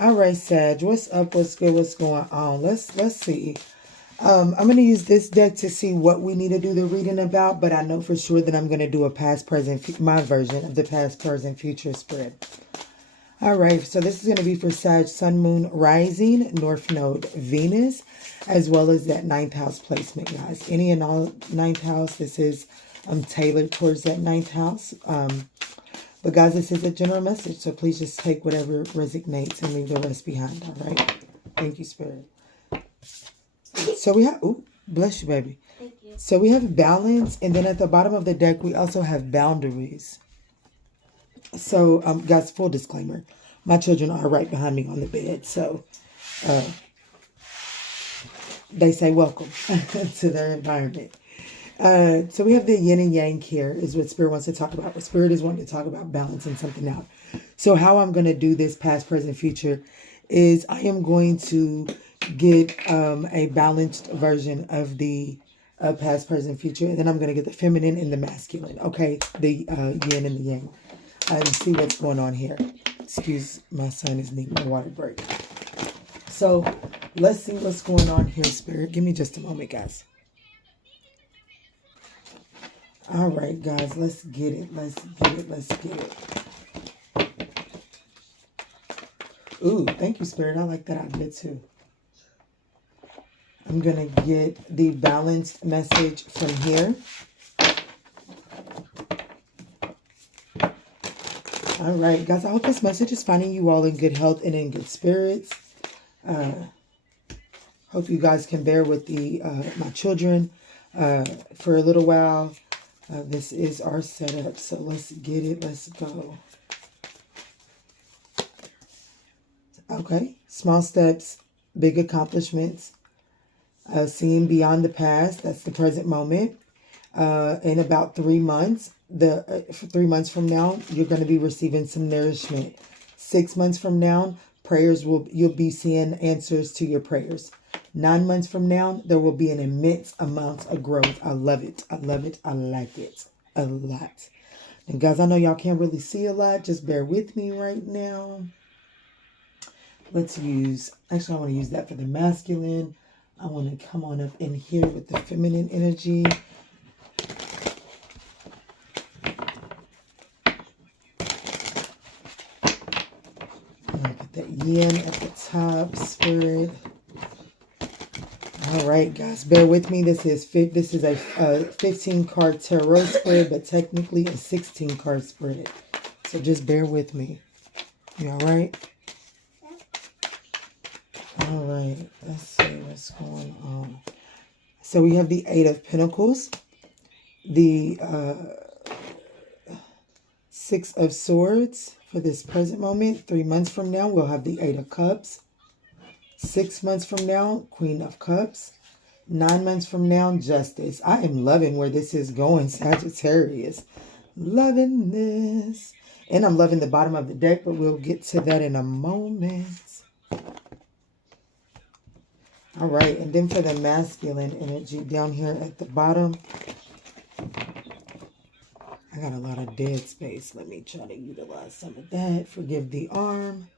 All right, Sag, what's up? What's good? What's going on? Let's see. I'm going to use this deck to see what we need to do the reading about, but I know for sure that I'm going to do a past, present, my version of the past, present, future spread. All right, so this is going to be for Sag, Sun, Moon, Rising, North Node, Venus, as well as that ninth house placement, guys. Any and all ninth house, this is tailored towards that ninth house. But guys, this is a general message, so please just take whatever resonates and leave the rest behind, all right? Thank you, Spirit. So we have, ooh, bless you, baby. Thank you. So we have balance, and then at the bottom of the deck, we also have boundaries. So, guys, full disclaimer, my children are right behind me on the bed, so they say welcome to their environment. So we have the yin and yang here is what Spirit wants to talk about. What Spirit is wanting to talk about balancing something out. So how I'm going to do this past, present, future is I am going to get a balanced version of the past, present, future. And then I'm going to get the feminine and the masculine. Okay, the yin and the yang. And see what's going on here. Excuse, my son is needing a water break. So let's see what's going on here, Spirit. Give me just a moment, guys. All right, guys, let's get it. Let's get it. Let's get it. Ooh, thank you, Spirit. I like that idea too. I'm going to get the balanced message from here. All right, guys, I hope this message is finding you all in good health and in good spirits. Hope you guys can bear with the my children for a little while. This is our setup, so let's get it. Let's go. Okay, small steps, big accomplishments. Seeing beyond the past, that's the present moment. In about 3 months, 3 months from now, you're going to be receiving some nourishment. 6 months from now, you'll be seeing answers to your prayers. 9 months from now, there will be an immense amount of growth. I love it. I love it. I like it a lot. And guys, I know y'all can't really see a lot. Just bear with me right now. Let's use, actually, I want to use that for the masculine. I want to come on up in here with the feminine energy. Get that yin at the top, Spirit. All right, guys, bear with me. This is a 15-card tarot spread, but technically a 16-card spread. So just bear with me. You all right? All right, let's see what's going on. So we have the Eight of Pentacles, the Six of Swords for this present moment. 3 months from now, we'll have the Eight of Cups. 6 months from now, Queen of Cups. 9 months from now, Justice. I am loving where this is going, Sagittarius. Loving this. And I'm loving the bottom of the deck, but we'll get to that in a moment. All right, and then for the masculine energy down here at the bottom, I got a lot of dead space. Let me try to utilize some of that. Forgive the arm.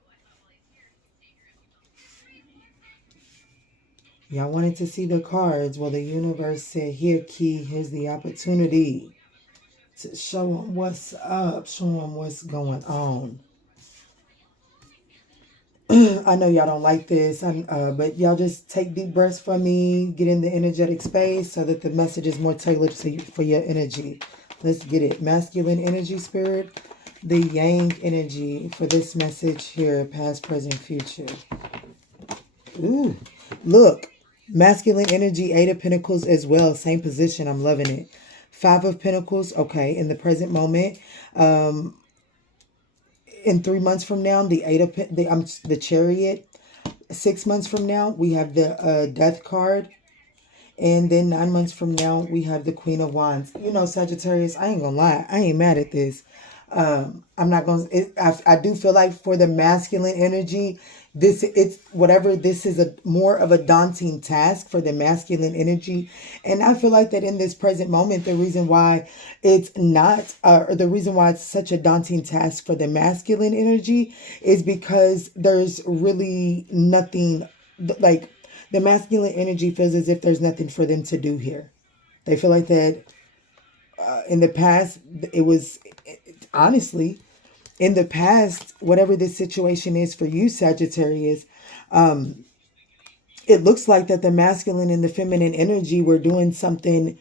Y'all wanted to see the cards. Well, the universe said, here, Key, here's the opportunity to show them what's up, show them what's going on. I know y'all don't like this, but y'all just take deep breaths for me, get in the energetic space so that the message is more tailored for your energy. Let's get it. Masculine energy, Spirit. The yang energy for this message here, past, present, future. Ooh, look. Masculine energy, Eight of Pentacles as well. Same position. I'm loving it. 5 of Pentacles. Okay, in the present moment. In 3 months from now, the Chariot. 6 months from now, we have the Death card. And then 9 months from now, we have the Queen of Wands. You know, Sagittarius, I ain't gonna lie. I ain't mad at this. I'm not going to, I do feel like for the masculine energy, it's whatever, this is a more of a daunting task for the masculine energy. And I feel like that in this present moment, the reason why it's not, or the reason why it's such a daunting task for the masculine energy is because there's really nothing, like the masculine energy feels as if there's nothing for them to do here. They feel like that in the past, it was honestly, in the past, whatever this situation is for you, Sagittarius, it looks like that the masculine and the feminine energy were doing something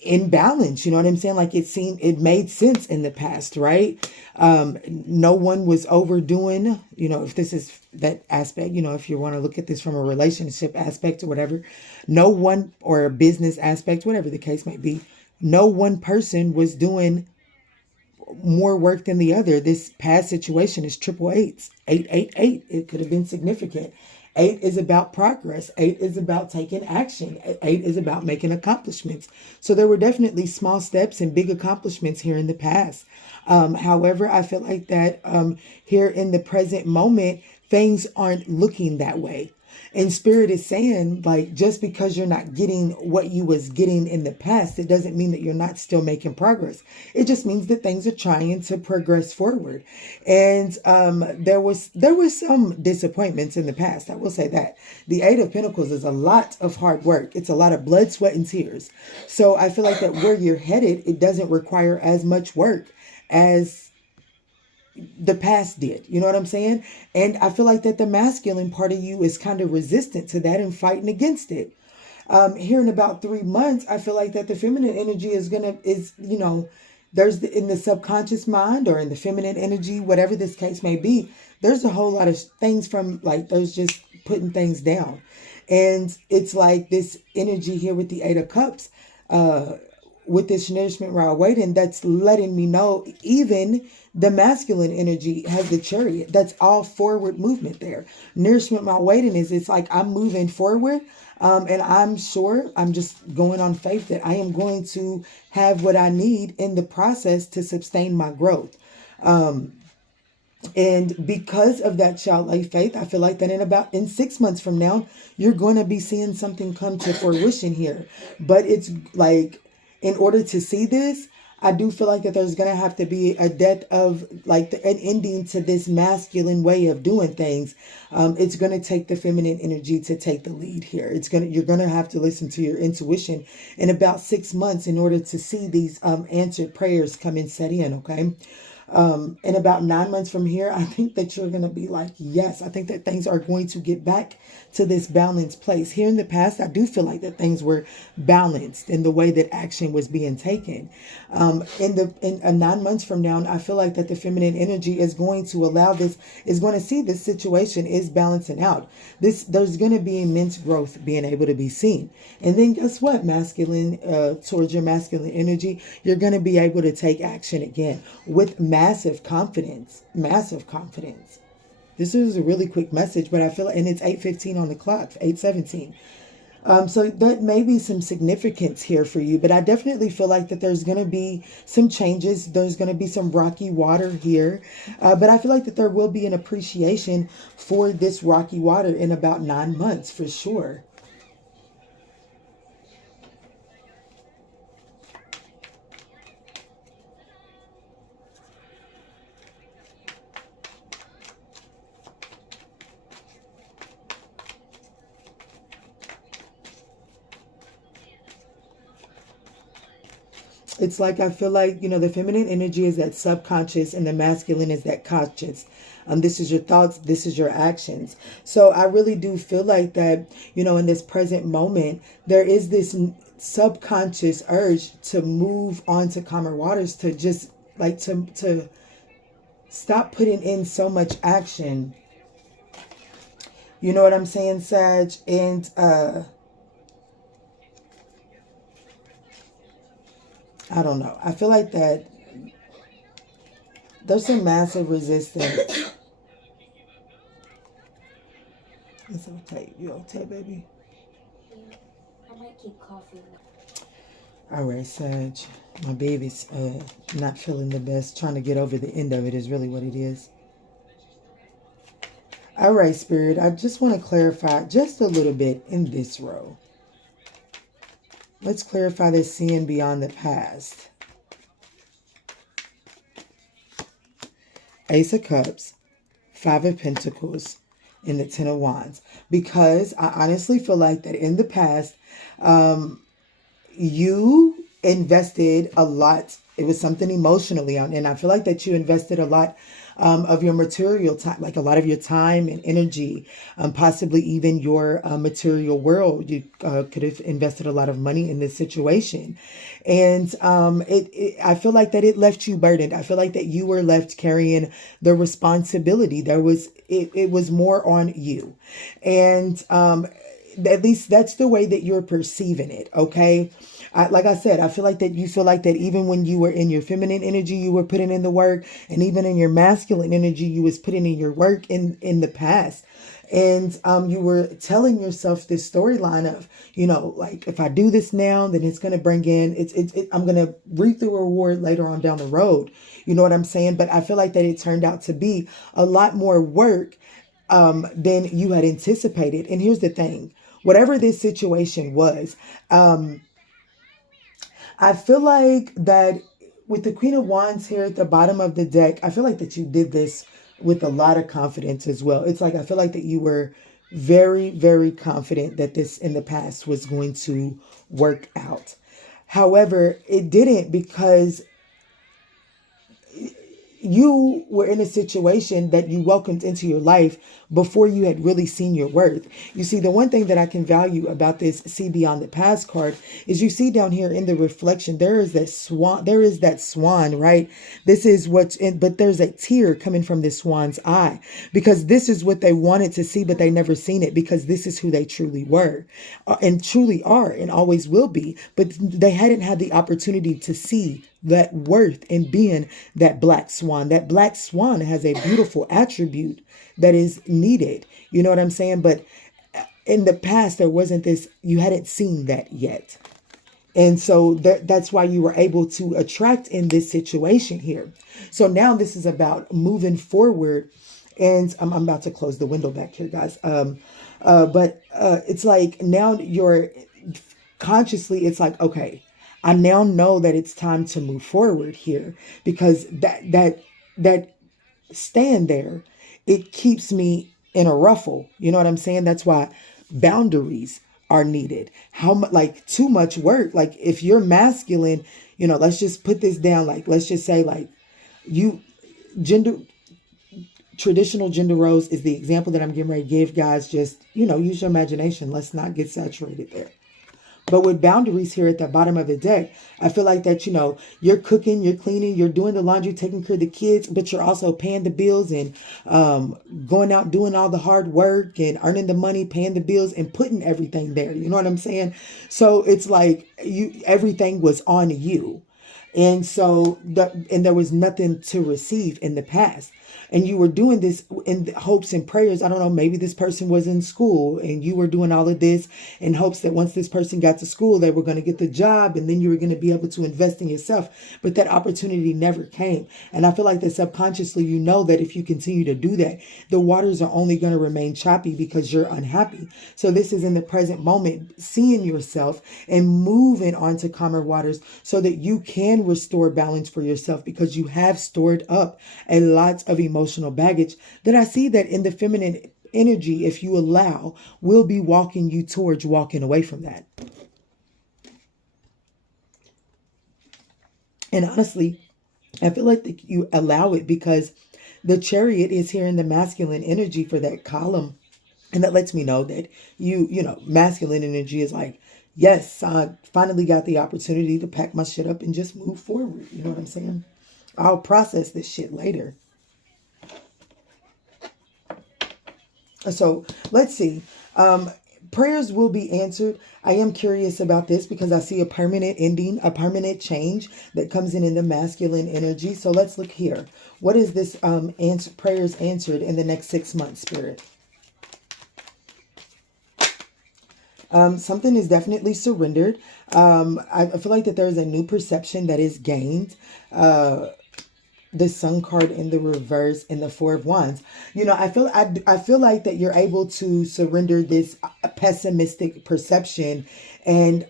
in balance. You know what I'm saying? Like it made sense in the past, right? No one was overdoing, if this is that aspect, if you want to look at this from a relationship aspect or whatever, no one, or a business aspect, whatever the case might be, no one person was doing more work than the other. This past situation is triple eights, 888. It could have been significant. 8 is about progress. 8 is about taking action. 8 is about making accomplishments. So there were definitely small steps and big accomplishments here in the past. However, I feel like that here in the present moment, things aren't looking that way. And Spirit is saying, like, just because you're not getting what you was getting in the past, it doesn't mean that you're not still making progress. It just means that things are trying to progress forward. And there was some disappointments in the past. I will say that. The Eight of Pentacles is a lot of hard work. It's a lot of blood, sweat, and tears. So I feel like that where you're headed, it doesn't require as much work as the past did. You know what I'm saying? And I feel like that the masculine part of you is kind of resistant to that and fighting against it. Here in about 3 months, I feel like that the feminine energy there's in the subconscious mind or in the feminine energy, whatever this case may be, there's a whole lot of things from like, there's just putting things down. And it's like this energy here with the Eight of Cups, with this nourishment while waiting, that's letting me know even the masculine energy has the Chariot. That's all forward movement there. Nourishment while waiting it's like I'm moving forward. And I'm sure, I'm just going on faith that I am going to have what I need in the process to sustain my growth. And because of that childlike faith, I feel like that in 6 months from now, you're going to be seeing something come to fruition here. But it's like, in order to see this, I do feel like that there's going to have to be a death of like an ending to this masculine way of doing things. It's going to take the feminine energy to take the lead here. You're going to have to listen to your intuition in about 6 months in order to see these answered prayers come and set in. Okay. In about 9 months from here, I think that you're going to be like, yes, I think that things are going to get back to this balanced place. Here in the past, I do feel like that things were balanced in the way that action was being taken. In 9 months from now, I feel like that the feminine energy is going to is going to see this situation is balancing out. There's going to be immense growth being able to be seen. And then guess what, masculine, towards your masculine energy, you're going to be able to take action again with massive confidence. This is a really quick message, but I feel, and it's 8:15 on the clock, 8:17. So that may be some significance here for you, but I definitely feel like that there's going to be some changes. There's going to be some rocky water here, but I feel like that there will be an appreciation for this rocky water in about 9 months for sure. It's like, I feel like, the feminine energy is that subconscious and the masculine is that conscious. This is your thoughts. This is your actions. So I really do feel like that, in this present moment, there is this subconscious urge to move on to calmer waters, to just like to stop putting in so much action. You know what I'm saying, Sag? And I don't know. I feel like that there's some massive resistance. It's okay. You okay, baby? Yeah, I might keep coughing. All right, Sag. My baby's not feeling the best. Trying to get over the end of it is really what it is. All right, Spirit. I just want to clarify just a little bit in this row. Let's clarify this seeing beyond the past. Ace of Cups, Five of Pentacles, and the Ten of Wands. Because I honestly feel like that in the past, you invested a lot. It was something emotionally on, and I feel like that you invested a lot of your material time, like a lot of your time and energy, possibly even your material world. You could have invested a lot of money in this situation. And I feel like that it left you burdened. I feel like that you were left carrying the responsibility. It was more on you. And at least that's the way that you're perceiving it. Okay. Like I said, I feel like that you feel like that even when you were in your feminine energy, you were putting in the work, and even in your masculine energy, you was putting in your work in the past. And you were telling yourself this storyline of, like, if I do this now, then it's going to bring in, I'm going to reap the reward later on down the road. You know what I'm saying? But I feel like that it turned out to be a lot more work than you had anticipated. And here's the thing, whatever this situation was, I feel like that with the Queen of Wands here at the bottom of the deck, I feel like that you did this with a lot of confidence as well. It's like, I feel like that you were very, very confident that this in the past was going to work out. However, it didn't, because you were in a situation that you welcomed into your life before you had really seen your worth. You see, the one thing that I can value about this see beyond the past card is you see down here in the reflection, there is that swan, right? This is what's in, but there's a tear coming from this swan's eye, because this is what they wanted to see, but they never seen it, because this is who they truly were and truly are and always will be. But they hadn't had the opportunity to see that worth in being that black swan. That black swan has a beautiful attribute that is needed. You know what I'm saying? But in the past, there wasn't this, you hadn't seen that yet. And so that's why you were able to attract in this situation here. So now this is about moving forward. And I'm about to close the window back here, guys. But it's like now you're consciously, it's like, okay, I now know that it's time to move forward here, because that stand there, it keeps me in a ruffle. You know what I'm saying? That's why boundaries are needed. How much, like too much work. Like if you're masculine, let's just put this down. Like, let's just say like traditional gender roles is the example that I'm getting ready to give, guys. Just, use your imagination. Let's not get saturated there. But with boundaries here at the bottom of the deck, I feel like that, you're cooking, you're cleaning, you're doing the laundry, taking care of the kids, but you're also paying the bills and going out, doing all the hard work and earning the money, paying the bills and putting everything there. You know what I'm saying? So it's like everything was on you. And so and there was nothing to receive in the past. And you were doing this in hopes and prayers. I don't know, maybe this person was in school and you were doing all of this in hopes that once this person got to school, they were going to get the job and then you were going to be able to invest in yourself. But that opportunity never came. And I feel like that subconsciously, that if you continue to do that, the waters are only going to remain choppy because you're unhappy. So this is in the present moment, seeing yourself and moving on to calmer waters so that you can restore balance for yourself, because you have stored up a lot of emotional baggage that I see that in the feminine energy, if you allow, will be walking you towards walking away from that. And honestly, I feel like that you allow it because the Chariot is here in the masculine energy for that column. And that lets me know that masculine energy is like, yes, I finally got the opportunity to pack my shit up and just move forward. You know what I'm saying? I'll process this shit later. So let's see. Prayers will be answered. I am curious about this because I see a permanent ending, a permanent change that comes in the masculine energy. So let's look here. What is this prayers answered in the next 6 months, Spirit? Something is definitely surrendered. I feel like that there's a new perception that is gained. The Sun card in the reverse and the Four of Wands. You know, I feel like that you're able to surrender this pessimistic perception and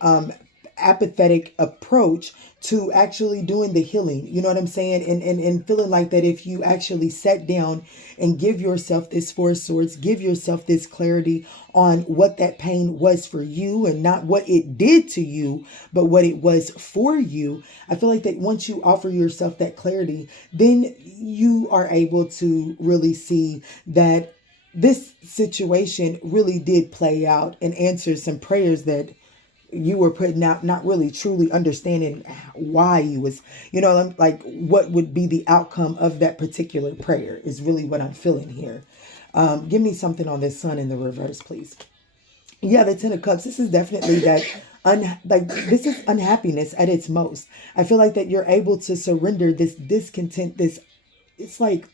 apathetic approach to actually doing the healing. You know what I'm saying? And feeling like that if you actually sat down and give yourself this Four of Swords, give yourself this clarity on what that pain was for you and not what it did to you, but what it was for you. I feel like that once you offer yourself that clarity, then you are able to really see that this situation really did play out and answer some prayers that you were putting out, not really truly understanding why you was, you know, like what would be the outcome of that particular prayer is really what I'm feeling here. Give me something on this Sun in the reverse, please. Yeah, the Ten of Cups. This is definitely that this is unhappiness at its most. I feel like that you're able to surrender this discontent, it's like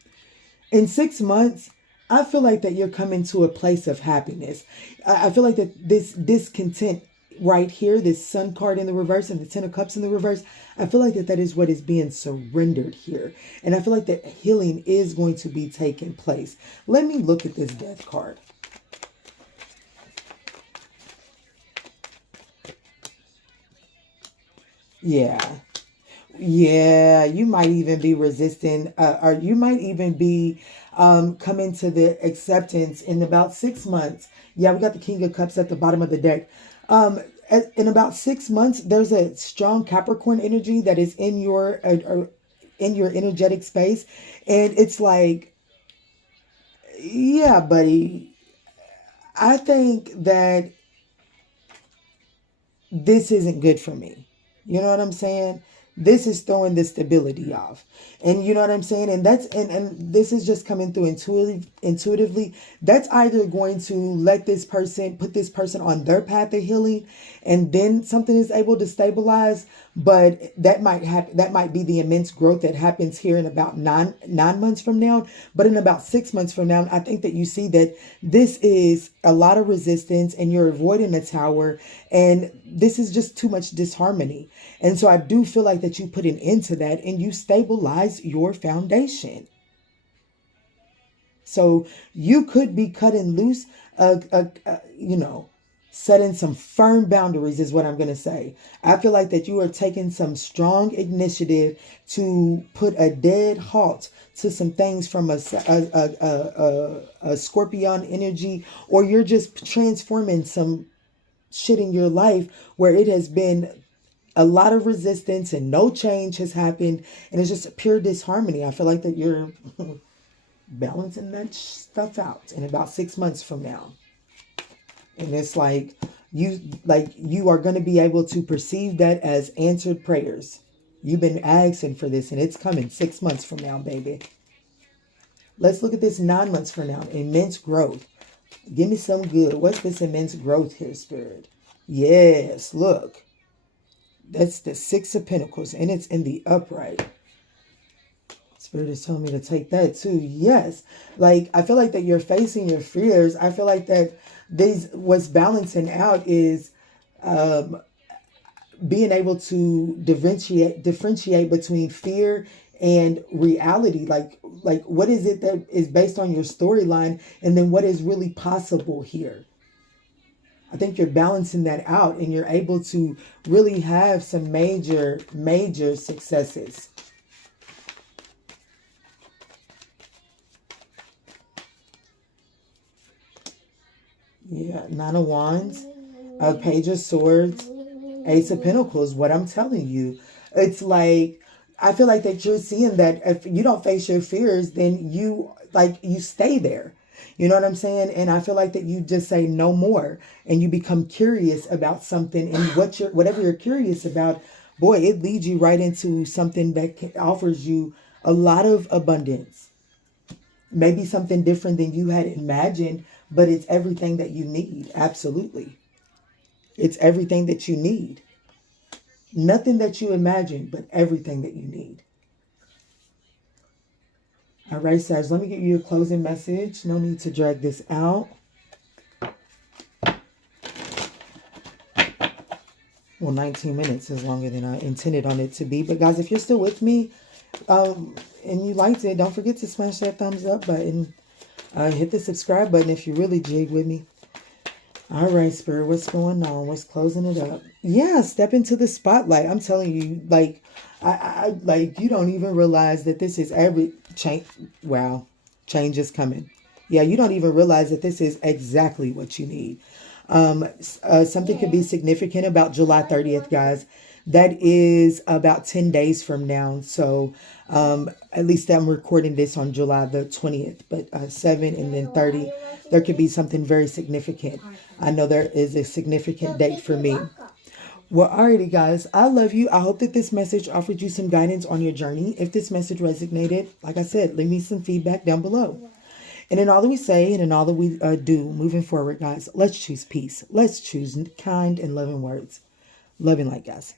in 6 months, I feel like that you're coming to a place of happiness. I feel like that this discontent right here, this Sun card in the reverse and the Ten of Cups in the reverse, I feel like that is what is being surrendered here. And I feel like that healing is going to be taking place. Let me look at this Death card. Yeah. Yeah, you might even be resisting, or you might even be coming to the acceptance in about 6 months. Yeah, we got the King of Cups at the bottom of the deck. In about 6 months, there's a strong Capricorn energy that is in your energetic space, and it's like, yeah, buddy, I think that this isn't good for me. You know what I'm saying? This is throwing the stability off. And you know what I'm saying? And and this is just coming through intuitively. That's either going to let this person put this person on their path of healing and then something is able to stabilize. But that might happen. That might be the immense growth that happens here in about nine months from now. But in about 6 months from now, I think that you see that this is a lot of resistance and you're avoiding a tower. And this is just too much disharmony. And so I do feel like that you put an end to that and you stabilize your foundation. So you could be cutting loose, you know, setting some firm boundaries is what I'm going to say. I feel like that you are taking some strong initiative to put a dead halt to some things from a Scorpion energy, or you're just transforming some shit in your life where it has been a lot of resistance and no change has happened and it's just pure disharmony. I feel like that you're balancing that stuff out in about 6 months from now. And it's like you are going to be able to perceive that as answered prayers. You've been asking for this and it's coming 6 months from now, baby. Let's look at this 9 months from now. Immense growth. Give me some good. What's this immense growth here, Spirit? Yes, look. That's the Six of Pentacles and it's in the upright. Spirit is telling me to take that too. Yes. Like, I feel like that you're facing your fears. I feel like that what's balancing out is being able to differentiate between fear and reality. Like what is it that is based on your storyline and then what is really possible here? I think you're balancing that out and you're able to really have some major successes. Yeah, Nine of Wands, Page of Swords, Ace of Pentacles. What I'm telling you, it's like, I feel like that you're seeing that if you don't face your fears, then you stay there. You know what I'm saying? And I feel like that you just say no more and you become curious about something, and whatever you're curious about, boy, it leads you right into something that offers you a lot of abundance. Maybe something different than you had imagined, but it's everything that you need. Absolutely. It's everything that you need. Nothing that you imagine, but everything that you need. All right, Sag, let me give you a closing message. No need to drag this out. Well, 19 minutes is longer than I intended on it to be. But guys, if you're still with me and you liked it, don't forget to smash that thumbs up button. Hit the subscribe button if you really jig with me. All right, Spirit, what's going on? What's closing it up? Yeah, step into the spotlight. I'm telling you, like, I like, you don't even realize that this is every change. Wow, change is coming. Yeah, you don't even realize that this is exactly what you need. Something could be significant about July 30th, guys. That is about 10 days from now. So at least I'm recording this on July the 20th, but 7 and then 30, there could be something very significant. I know there is a significant date for me. Well, alrighty, guys. I love you. I hope that this message offered you some guidance on your journey. If this message resonated, like I said, leave me some feedback down below. And in all that we say and in all that we do moving forward, guys, let's choose peace. Let's choose kind and loving words. Loving light, guys.